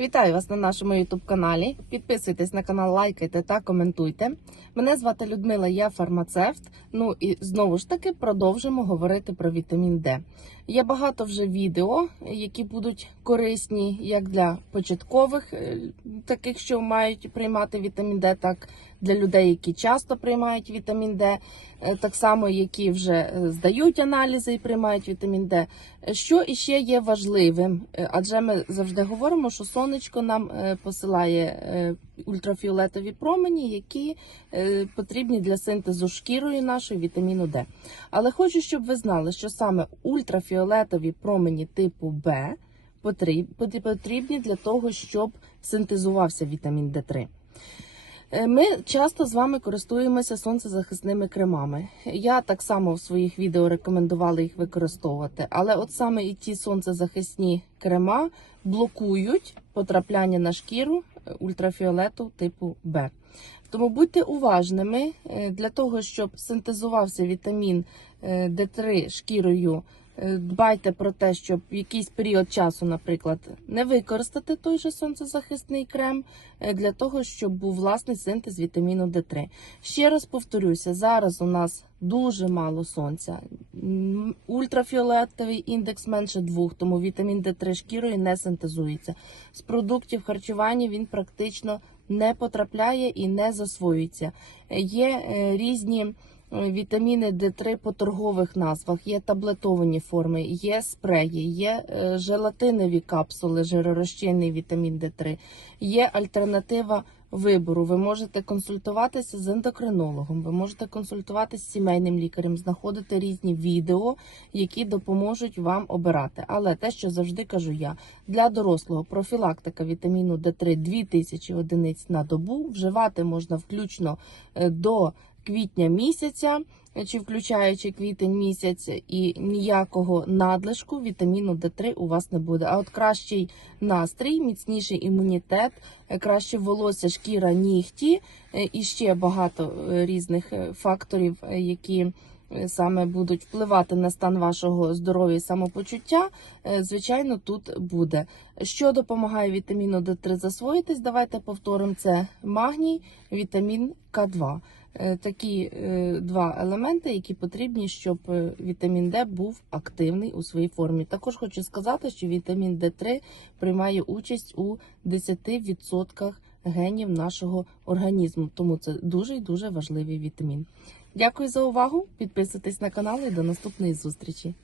Вітаю вас на нашому youtube каналі. Підписуйтесь на канал, лайкайте та коментуйте. Мене звати Людмила, я фармацевт. Ну і знову ж таки продовжимо говорити про вітамін Д. Є багато вже відео, які будуть корисні як для початкових, е, таких, що мають приймати вітамін Д, так для людей, які часто приймають вітамін Д, е, так само які вже е, здають аналізи і приймають вітамін Д. Що іще є важливим? Адже ми завжди говоримо, що сонечко нам е, посилає е, ультрафіолетові промені, які е, потрібні для синтезу шкірою нашої вітаміну Д. Але хочу, щоб ви знали, що саме ультрафіолетові промені типу Б потрібні для того, щоб синтезувався вітамін Д3. Е, Ми часто з вами користуємося сонцезахисними кремами. Я так само в своїх відео рекомендувала їх використовувати, але от саме і ті сонцезахисні крема блокують потрапляння на шкіру е, ультрафіолету типу Б. Тому будьте уважними е, для того, щоб синтезувався вітамін е, Д3 шкірою. Е, Дбайте про те, щоб якийсь період часу, наприклад, не використати той же сонцезахисний крем е, для того, щоб був власний синтез вітаміну Д3. Ще раз повторюся, зараз у нас дуже мало сонця. Ультрафіолетовий індекс менше двох, тому вітамін Д3 шкірою не синтезується. З продуктів харчування він практично не потрапляє і не засвоюється. Е, Є різні вітаміни Д3 по торгових назвах, є таблетовані форми, є спреї, є е, желатинові капсули, жиророзчинний вітамін Д3, є альтернатива вибору. Ви можете консультуватися з ендокринологом, ви можете консультуватися з сімейним лікарем, знаходити різні відео, які допоможуть вам обирати. Але те, що завжди кажу я, для дорослого профілактика вітаміну Д3 2000 одиниць на добу вживати можна включно е, до квітня місяця. е, Чи включаючи квітень місяць і ніякого надлишку вітаміну Д3 у вас не буде. А от кращий настрій, міцніший імунітет, е, краще волосся, шкіра, нігті е, і ще багато різних факторів, які саме будуть впливати на стан вашого здоров'я і самопочуття, е, звичайно, тут буде. Що допомагає вітаміну Д3 засвоїтись? Давайте повторимо це магній, вітамін К2. Е, Такі е, два елементи, які потрібні, щоб вітамін Д був активний у своїй формі. Також хочу сказати, що вітамін Д3 приймає участь у 10% генів нашого організму, тому це дуже і дуже важливий вітамін. Дякую за увагу. Підписуйтесь на канал і до наступної зустрічі.